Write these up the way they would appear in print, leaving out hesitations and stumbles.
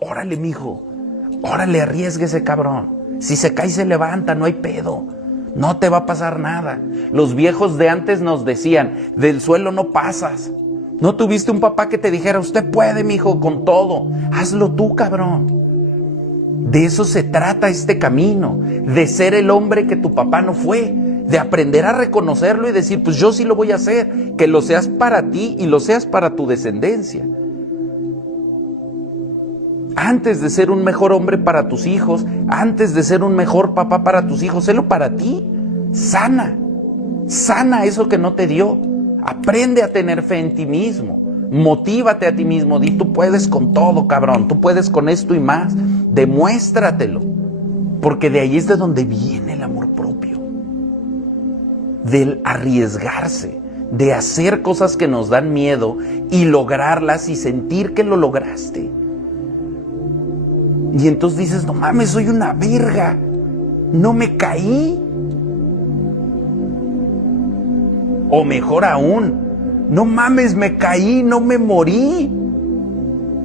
Órale, mijo. Órale, arriésguese, cabrón. Si se cae, se levanta, no hay pedo. No te va a pasar nada. Los viejos de antes nos decían, del suelo no pasas. ¿No tuviste un papá que te dijera, usted puede, mijo, con todo? Hazlo tú, cabrón. De eso se trata este camino, de ser el hombre que tu papá no fue, de aprender a reconocerlo y decir, pues yo sí lo voy a hacer, que lo seas para ti y lo seas para tu descendencia. Antes de ser un mejor hombre para tus hijos, antes de ser un mejor papá para tus hijos, sélo para ti. Sana eso que no te dio. Aprende a tener fe en ti mismo. Motívate a ti mismo. Di, tú puedes con todo, cabrón. Tú puedes con esto y más. Demuéstratelo. Porque de ahí es de donde viene el amor propio. Del arriesgarse, de hacer cosas que nos dan miedo y lograrlas y sentir que lo lograste. Y entonces dices, no mames, soy una verga, no me caí. O mejor aún, no mames, me caí, no me morí.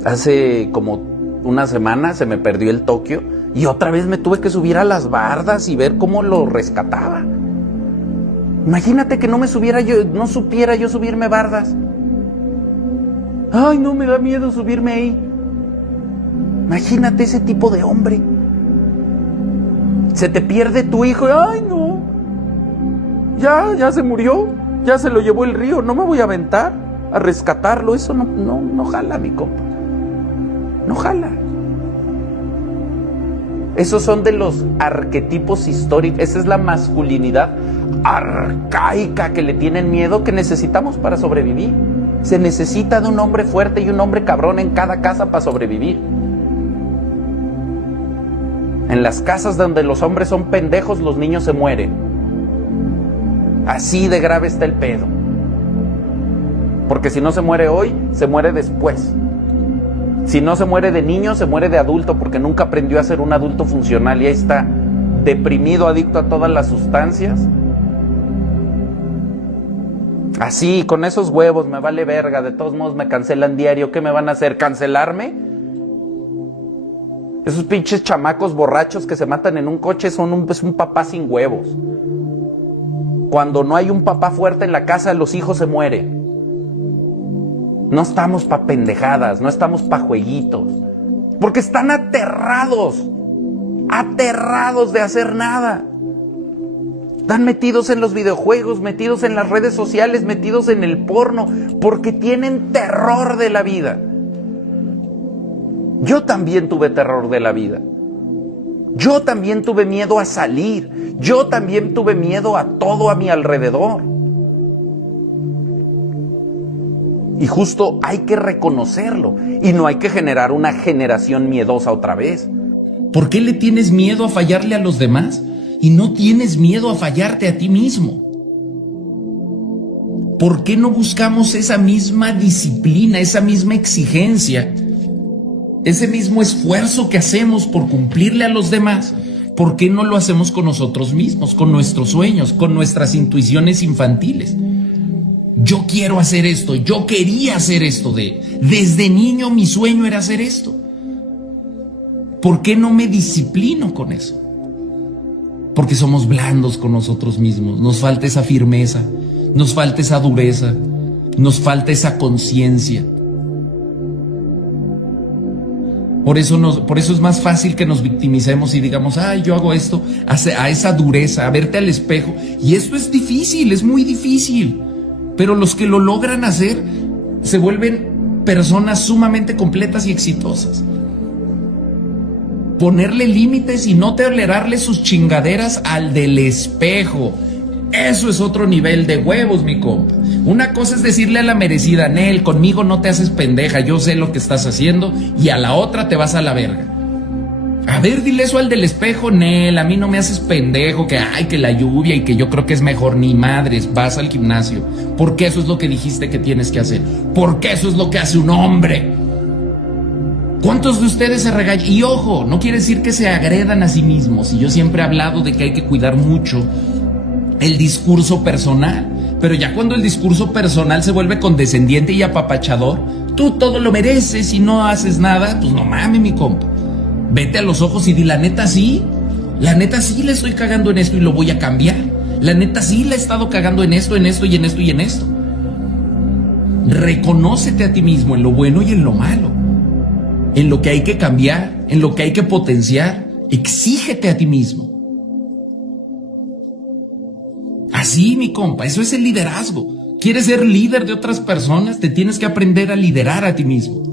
Hace como una semana se me perdió el Tokio y otra vez me tuve que subir a las bardas y ver cómo lo rescataba. Imagínate que no supiera yo subirme bardas. Ay, no, me da miedo subirme ahí. Imagínate ese tipo de hombre. Se te pierde tu hijo. Ay, no. Ya se murió. Ya se lo llevó el río. No me voy a aventar a rescatarlo. Eso no jala, mi compa. No jala. Esos son de los arquetipos históricos. Esa es la masculinidad arcaica que le tienen miedo, que necesitamos para sobrevivir. Se necesita de un hombre fuerte y un hombre cabrón en cada casa para sobrevivir. En las casas donde los hombres son pendejos, los niños se mueren. Así de grave está el pedo. Porque si no se muere hoy, se muere después. Si no se muere de niño, se muere de adulto, porque nunca aprendió a ser un adulto funcional y ahí está, deprimido, adicto a todas las sustancias. Así, con esos huevos, me vale verga, de todos modos me cancelan diario. ¿Qué me van a hacer? ¿Cancelarme? Esos pinches chamacos borrachos que se matan en un coche es un papá sin huevos. Cuando no hay un papá fuerte en la casa, los hijos se mueren. No estamos pa' pendejadas, no estamos pa' jueguitos. Porque están aterrados de hacer nada. Están metidos en los videojuegos, metidos en las redes sociales, metidos en el porno, porque tienen terror de la vida. Yo también tuve terror de la vida. Yo también tuve miedo a salir. Yo también tuve miedo a todo a mi alrededor. Y justo hay que reconocerlo. Y no hay que generar una generación miedosa otra vez. ¿Por qué le tienes miedo a fallarle a los demás y no tienes miedo a fallarte a ti mismo? ¿Por qué no buscamos esa misma disciplina, esa misma exigencia, ese mismo esfuerzo que hacemos por cumplirle a los demás? ¿Por qué no lo hacemos con nosotros mismos, con nuestros sueños, con nuestras intuiciones infantiles? Yo quiero hacer esto, yo quería hacer esto, desde niño mi sueño era hacer esto. ¿Por qué no me disciplino con eso? Porque somos blandos con nosotros mismos, nos falta esa firmeza, nos falta esa dureza, nos falta esa conciencia. Por eso es más fácil que nos victimicemos y digamos, ay, yo hago esto, a esa dureza, a verte al espejo. Y esto es difícil, es muy difícil. Pero los que lo logran hacer se vuelven personas sumamente completas y exitosas. Ponerle límites y no tolerarle sus chingaderas al del espejo. Eso es otro nivel de huevos, mi compa. Una cosa es decirle a la merecida, Nel, conmigo no te haces pendeja, yo sé lo que estás haciendo, y a la otra te vas a la verga. A ver, dile eso al del espejo, Nel, a mí no me haces pendejo, que la lluvia y que yo creo que es mejor, ni madres, vas al gimnasio, porque eso es lo que dijiste que tienes que hacer, porque eso es lo que hace un hombre. ¿Cuántos de ustedes se regañan? Y ojo, no quiere decir que se agredan a sí mismos, y yo siempre he hablado de que hay que cuidar mucho el discurso personal, pero ya cuando el discurso personal se vuelve condescendiente y apapachador, tú todo lo mereces y no haces nada, pues no mames, mi compa. Vete a los ojos y di, la neta sí le estoy cagando en esto y lo voy a cambiar. La neta sí le he estado cagando en esto, en esto y en esto y en esto. Reconócete a ti mismo en lo bueno y en lo malo, en lo que hay que cambiar, en lo que hay que potenciar. Exígete a ti mismo. Así, mi compa, eso es el liderazgo. ¿Quieres ser líder de otras personas? Te tienes que aprender a liderar a ti mismo.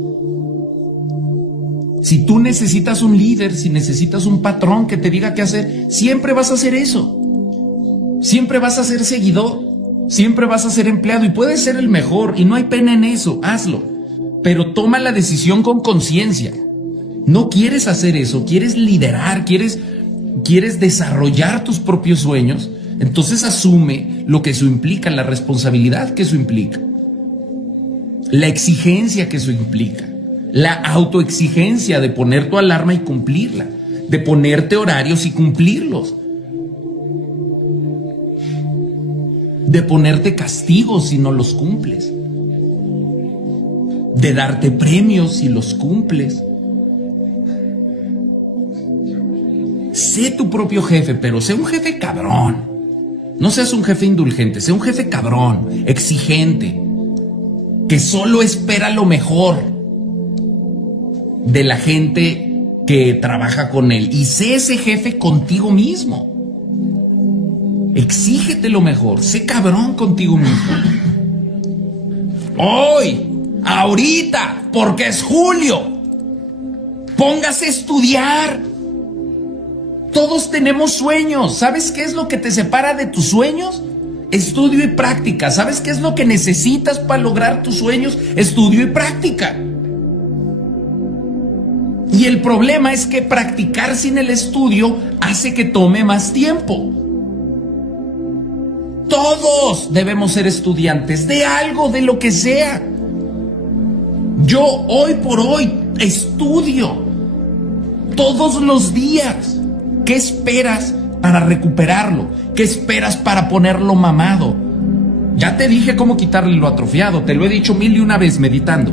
Si tú necesitas un líder, si necesitas un patrón que te diga qué hacer, siempre vas a hacer eso. Siempre vas a ser seguidor, siempre vas a ser empleado y puedes ser el mejor y no hay pena en eso, hazlo. Pero toma la decisión con conciencia. No quieres hacer eso, quieres liderar, quieres desarrollar tus propios sueños. Entonces asume lo que eso implica, la responsabilidad que eso implica, la exigencia que eso implica, la autoexigencia de poner tu alarma y cumplirla, de ponerte horarios y cumplirlos, de ponerte castigos si no los cumples, de darte premios si los cumples. Sé tu propio jefe, pero sé un jefe cabrón. No seas un jefe indulgente, sé un jefe cabrón, exigente, que solo espera lo mejor de la gente que trabaja con él. Y sé ese jefe contigo mismo. Exígete lo mejor, sé cabrón contigo mismo. Hoy, ahorita, porque es julio, póngase a estudiar. Todos tenemos sueños. ¿Sabes qué es lo que te separa de tus sueños? Estudio y práctica. ¿Sabes qué es lo que necesitas para lograr tus sueños? Estudio y práctica. Y el problema es que practicar sin el estudio hace que tome más tiempo. Todos debemos ser estudiantes de algo, de lo que sea. Yo hoy por hoy estudio todos los días. ¿Qué esperas para recuperarlo? ¿Qué esperas para ponerlo mamado? Ya te dije cómo quitarle lo atrofiado, te lo he dicho 1001 vez meditando.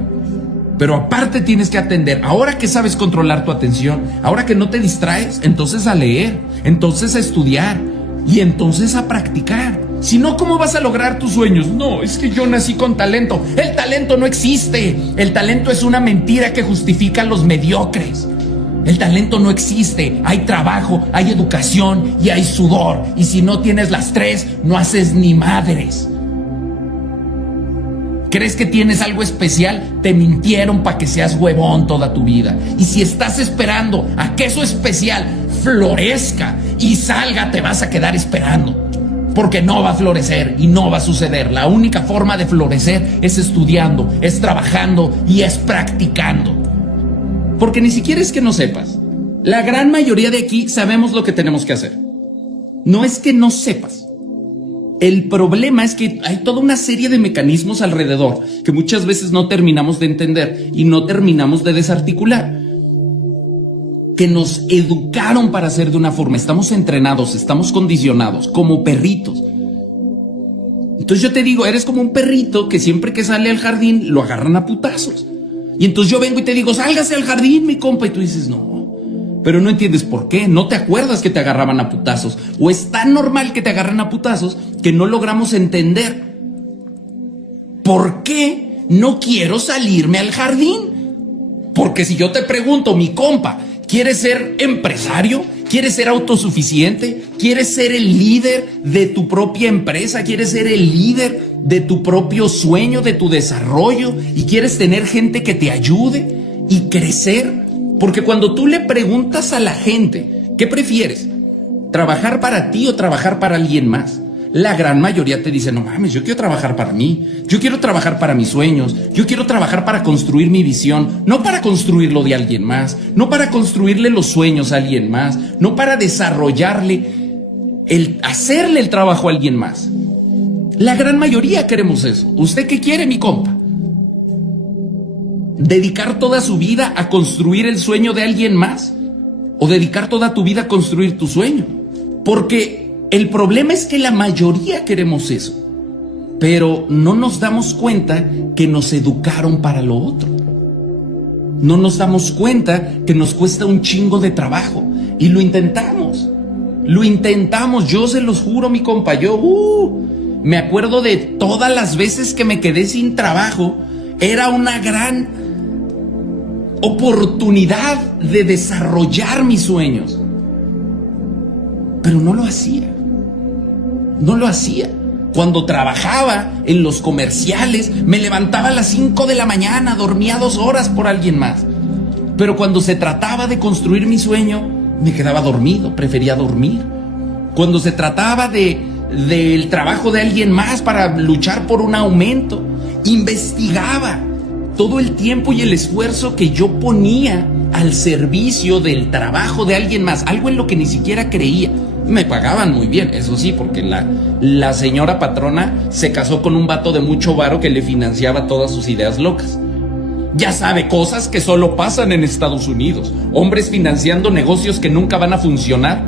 Pero aparte tienes que atender. Ahora que sabes controlar tu atención, ahora que no te distraes, entonces a leer, entonces a estudiar y entonces a practicar. Si no, ¿cómo vas a lograr tus sueños? No, es que yo nací con talento. El talento no existe. El talento es una mentira que justifica a los mediocres. El talento no existe, hay trabajo, hay educación y hay sudor. Y si no tienes las tres, no haces ni madres. ¿Crees que tienes algo especial? Te mintieron para que seas huevón toda tu vida. Y si estás esperando a que eso especial florezca y salga, te vas a quedar esperando. Porque no va a florecer y no va a suceder. La única forma de florecer es estudiando, es trabajando y es practicando. Porque ni siquiera es que no sepas. La gran mayoría de aquí sabemos lo que tenemos que hacer. No es que no sepas. El problema es que hay toda una serie de mecanismos alrededor que muchas veces no terminamos de entender y no terminamos de desarticular. Que nos educaron para hacer de una forma. Estamos entrenados, estamos condicionados como perritos. Entonces yo te digo, eres como un perrito que siempre que sale al jardín lo agarran a putazos. Y entonces yo vengo y te digo, sálgase al jardín, mi compa. Y tú dices, no, pero no entiendes por qué. No te acuerdas que te agarraban a putazos. O es tan normal que te agarren a putazos que no logramos entender por qué no quiero salirme al jardín. Porque si yo te pregunto, mi compa, ¿quieres ser empresario? ¿Quieres ser autosuficiente? ¿Quieres ser el líder de tu propia empresa? ¿Quieres ser el líder de tu propio sueño, de tu desarrollo? ¿Y quieres tener gente que te ayude y crecer? Porque cuando tú le preguntas a la gente, ¿qué prefieres? ¿Trabajar para ti o trabajar para alguien más? La gran mayoría te dice, no mames, yo quiero trabajar para mí, yo quiero trabajar para mis sueños, yo quiero trabajar para construir mi visión, no para construirlo de alguien más, no para construirle los sueños a alguien más, no para desarrollarle, hacerle el trabajo a alguien más. La gran mayoría queremos eso. ¿Usted qué quiere, mi compa? ¿Dedicar toda su vida a construir el sueño de alguien más? ¿O dedicar toda tu vida a construir tu sueño? Porque el problema es que la mayoría queremos eso. pero no nos damos cuenta que nos educaron para lo otro. No nos damos cuenta que nos cuesta un chingo de trabajo y lo intentamos. Yo se los juro, mi compa, me acuerdo de todas las veces que me quedé sin trabajo. Era una gran oportunidad de desarrollar mis sueños, pero no lo hacía. Cuando trabajaba en los comerciales, me levantaba a las 5 de la mañana, dormía 2 horas por alguien más. Pero cuando se trataba de construir mi sueño, me quedaba dormido, prefería dormir. Cuando se trataba del trabajo de alguien más para luchar por un aumento, investigaba todo el tiempo y el esfuerzo que yo ponía al servicio del trabajo de alguien más, algo en lo que ni siquiera creía. Me pagaban muy bien, eso sí, porque la señora patrona se casó con un vato de mucho varo que le financiaba todas sus ideas locas. Ya sabe, cosas que solo pasan en Estados Unidos. Hombres financiando negocios que nunca van a funcionar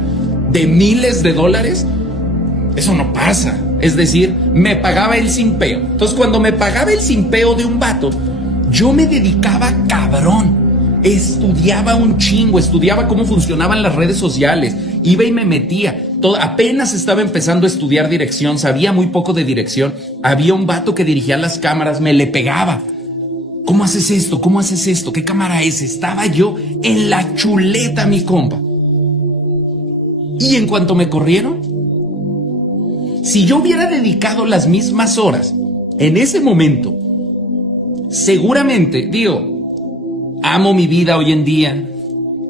de miles de dólares. Eso no pasa. Es decir, me pagaba el simpeo. Entonces, cuando me pagaba el simpeo de un vato, yo me dedicaba cabrón. Estudiaba un chingo, estudiaba cómo funcionaban las redes sociales, iba y me metía. Apenas estaba empezando a estudiar dirección, sabía muy poco de dirección. Había un vato que dirigía las cámaras, me le pegaba. ¿Cómo haces esto? ¿Cómo haces esto? ¿Qué cámara es? Estaba yo en la chuleta, mi compa. Y en cuanto me corrieron, si yo hubiera dedicado las mismas horas en ese momento, seguramente, amo mi vida hoy en día,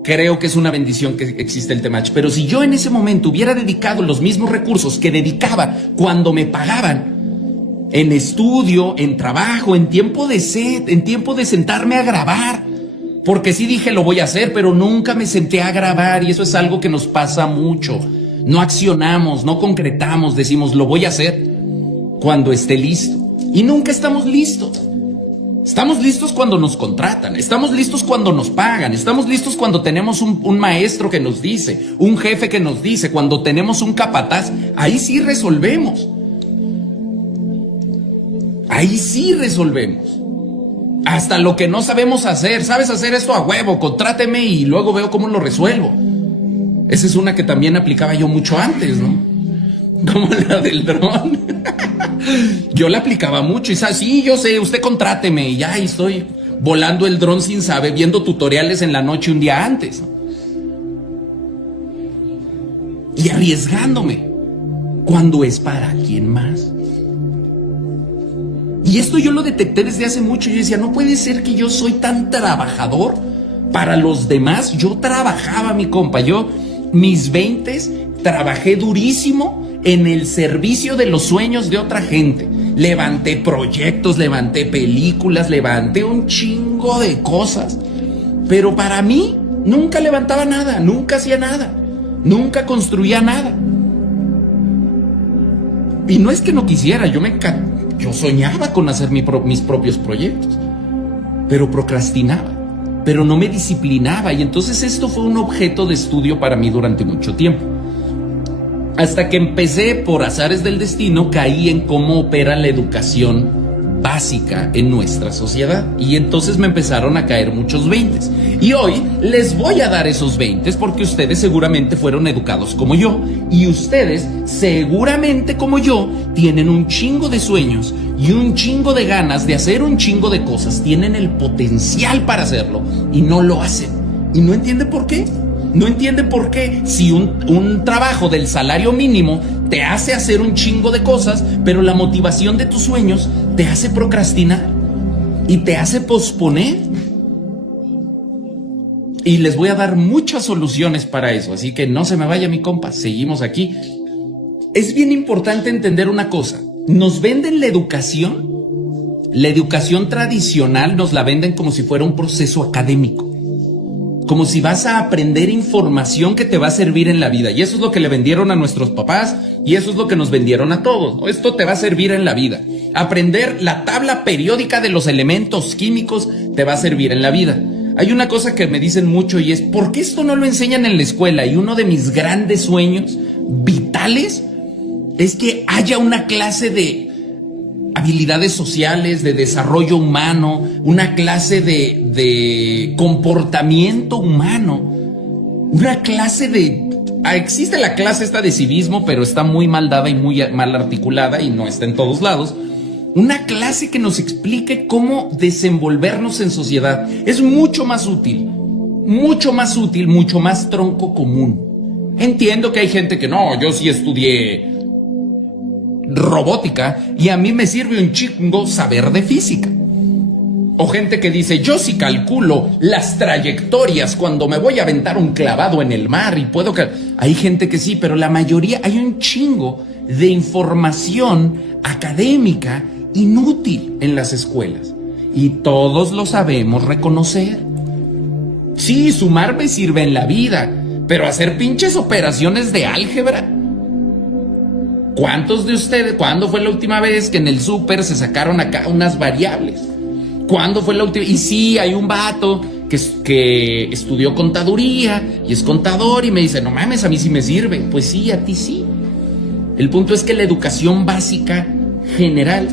creo que es una bendición que existe el Temach, pero si yo en ese momento hubiera dedicado los mismos recursos que dedicaba cuando me pagaban, en estudio, en trabajo, en tiempo de sed, en tiempo de sentarme a grabar, porque sí dije lo voy a hacer, pero nunca me senté a grabar, y eso es algo que nos pasa mucho. No accionamos, no concretamos, decimos lo voy a hacer cuando esté listo, y nunca estamos listos. Estamos listos cuando nos contratan, estamos listos cuando nos pagan, estamos listos cuando tenemos un maestro que nos dice, un jefe que nos dice, cuando tenemos un capataz. Ahí sí resolvemos. Hasta lo que no sabemos hacer. ¿Sabes hacer esto? A huevo, contráteme y luego veo cómo lo resuelvo. Esa es una que también aplicaba yo mucho antes, ¿no? Como la del dron. Yo la aplicaba mucho y sabes, sí, yo sé, usted contráteme y ya estoy volando el dron sin saber, viendo tutoriales en la noche un día antes. Y arriesgándome cuando es para alguien más. Y esto yo lo detecté desde hace mucho. Yo decía, no puede ser que yo soy tan trabajador para los demás. Yo trabajaba, mi compa. Yo, mis 20s, trabajé durísimo en el servicio de los sueños de otra gente. Levanté proyectos, levanté películas, levanté un chingo de cosas. Pero para mí, nunca levantaba nada, nunca hacía nada, nunca construía nada. Y no es que no quisiera, yo soñaba con hacer mis propios proyectos, pero procrastinaba, pero no me disciplinaba. Y entonces esto fue un objeto de estudio para mí durante mucho tiempo. Hasta que empecé, por azares del destino, caí en cómo opera la educación básica en nuestra sociedad. Y entonces me empezaron a caer muchos 20s. Y hoy les voy a dar esos 20s porque ustedes seguramente fueron educados como yo. Y ustedes seguramente como yo tienen un chingo de sueños y un chingo de ganas de hacer un chingo de cosas. Tienen el potencial para hacerlo y no lo hacen. Y no entienden por qué. No entienden por qué si un trabajo del salario mínimo te hace hacer un chingo de cosas, pero la motivación de tus sueños te hace procrastinar y te hace posponer. Y les voy a dar muchas soluciones para eso, así que no se me vaya, mi compa, seguimos aquí. Es bien importante entender una cosa. Nos venden la educación tradicional nos la venden como si fuera un proceso académico. Como si vas a aprender información que te va a servir en la vida. Y eso es lo que le vendieron a nuestros papás y eso es lo que nos vendieron a todos, ¿no? Esto te va a servir en la vida. Aprender la tabla periódica de los elementos químicos te va a servir en la vida. Hay una cosa que me dicen mucho y es, ¿por qué esto no lo enseñan en la escuela? Y uno de mis grandes sueños vitales es que haya una clase de habilidades sociales, de desarrollo humano, una clase de comportamiento humano, una clase de... existe la clase esta de civismo, pero está muy mal dada y muy mal articulada y no está en todos lados. Una clase que nos explique cómo desenvolvernos en sociedad es mucho más útil, mucho más tronco común. Entiendo que hay gente que no, yo sí estudié robótica y a mí me sirve un chingo saber de física. O gente que dice, yo sí calculo las trayectorias cuando me voy a aventar un clavado en el mar y puedo... Hay gente que sí, pero la mayoría, hay un chingo de información académica inútil en las escuelas. Y todos lo sabemos reconocer. Sí, sumar me sirve en la vida, pero hacer pinches operaciones de álgebra... ¿Cuántos de ustedes, cuándo fue la última vez que en el súper se sacaron acá unas variables? ¿Cuándo fue la última? Y sí, hay un vato que estudió contaduría y es contador y me dice, no mames, a mí sí me sirve. Pues sí, a ti sí. El punto es que la educación básica general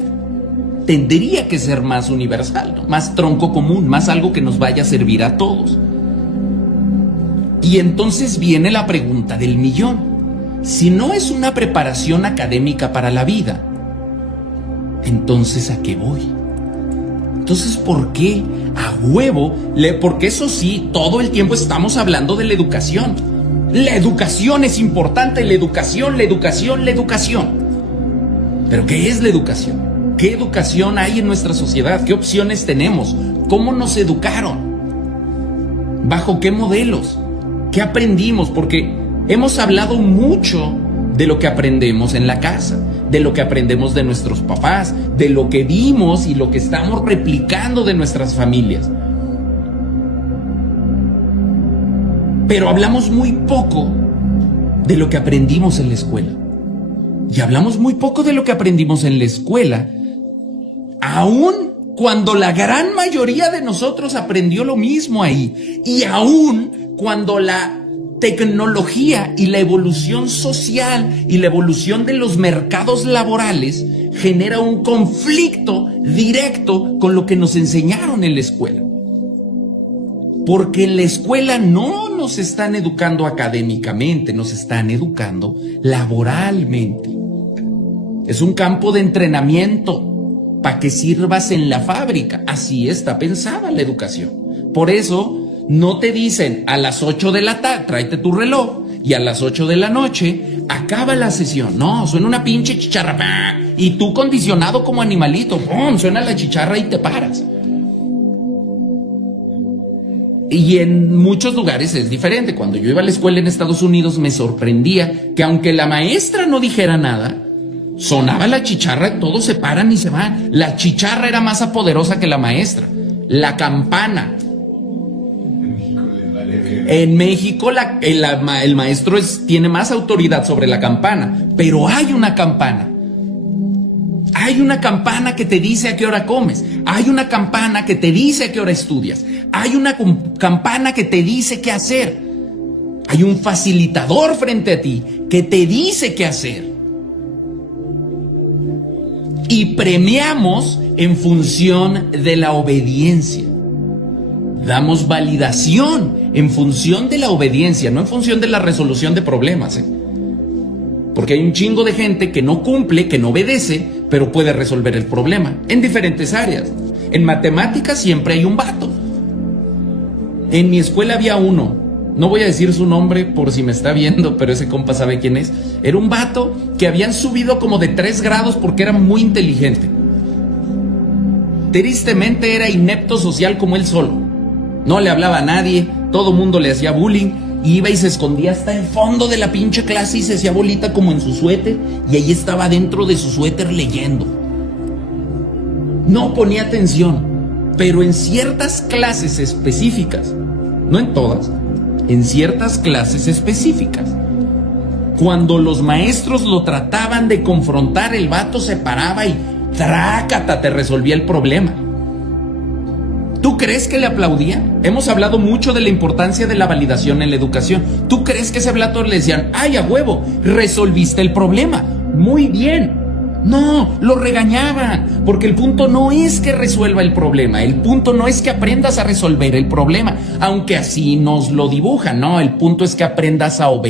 tendría que ser más universal, ¿no? Más tronco común, más algo que nos vaya a servir a todos. Y entonces viene la pregunta del millón. Si no es una preparación académica para la vida, entonces ¿a qué voy? Entonces, ¿por qué a huevo? Porque eso sí, todo el tiempo estamos hablando de la educación. La educación es importante, la educación. ¿Pero qué es la educación? ¿Qué educación hay en nuestra sociedad? ¿Qué opciones tenemos? ¿Cómo nos educaron? ¿Bajo qué modelos? ¿Qué aprendimos? Porque hemos hablado mucho de lo que aprendemos en la casa, de lo que aprendemos de nuestros papás, de lo que vimos y lo que estamos replicando de nuestras familias. Pero hablamos muy poco de lo que aprendimos en la escuela. Y hablamos muy poco de lo que aprendimos en la escuela, aún cuando la gran mayoría de nosotros aprendió lo mismo ahí, y aún cuando la tecnología y la evolución social y la evolución de los mercados laborales genera un conflicto directo con lo que nos enseñaron en la escuela. Porque en la escuela no nos están educando académicamente, nos están educando laboralmente. Es un campo de entrenamiento para que sirvas en la fábrica. Así está pensada la educación. Por eso no te dicen a las 8 de la tarde, tráete tu reloj, y a las 8 de la noche acaba la sesión. No, suena una pinche chicharra, ¡pah! Y tú condicionado como animalito, ¡pum! Suena la chicharra y te paras. Y en muchos lugares es diferente. Cuando yo iba a la escuela en Estados Unidos me sorprendía que aunque la maestra no dijera nada, sonaba la chicharra y todos se paran y se van. La chicharra era más poderosa que la maestra. La campana. En México el maestro tiene más autoridad sobre la campana, pero hay una campana. Hay una campana que te dice a qué hora comes. Hay una campana que te dice a qué hora estudias. Hay una campana que te dice qué hacer. Hay un facilitador frente a ti que te dice qué hacer. Y premiamos en función de la obediencia. Damos validación en función de la obediencia, no en función de la resolución de problemas, Porque hay un chingo de gente que no cumple, que no obedece, pero puede resolver el problema en diferentes áreas. En matemáticas siempre hay un vato. En mi escuela había uno, no voy a decir su nombre por si me está viendo, pero ese compa sabe quién es. Era un vato que habían subido como de 3 grados porque era muy inteligente. Tristemente era inepto social como él solo. No le hablaba a nadie, todo mundo le hacía bullying, iba y se escondía hasta el fondo de la pinche clase y se hacía bolita como en su suéter, y ahí estaba dentro de su suéter leyendo. No ponía atención, pero en ciertas clases específicas, no en todas, en ciertas clases específicas, cuando los maestros lo trataban de confrontar, el vato se paraba y trácata, te resolvía el problema. ¿Tú crees que le aplaudían? Hemos hablado mucho de la importancia de la validación en la educación. ¿Tú crees que ese vato le decían, ay, a huevo, resolviste el problema? Muy bien. No, lo regañaban, porque el punto no es que resuelva el problema, el punto no es que aprendas a resolver el problema, aunque así nos lo dibujan, no, el punto es que aprendas a obedecer.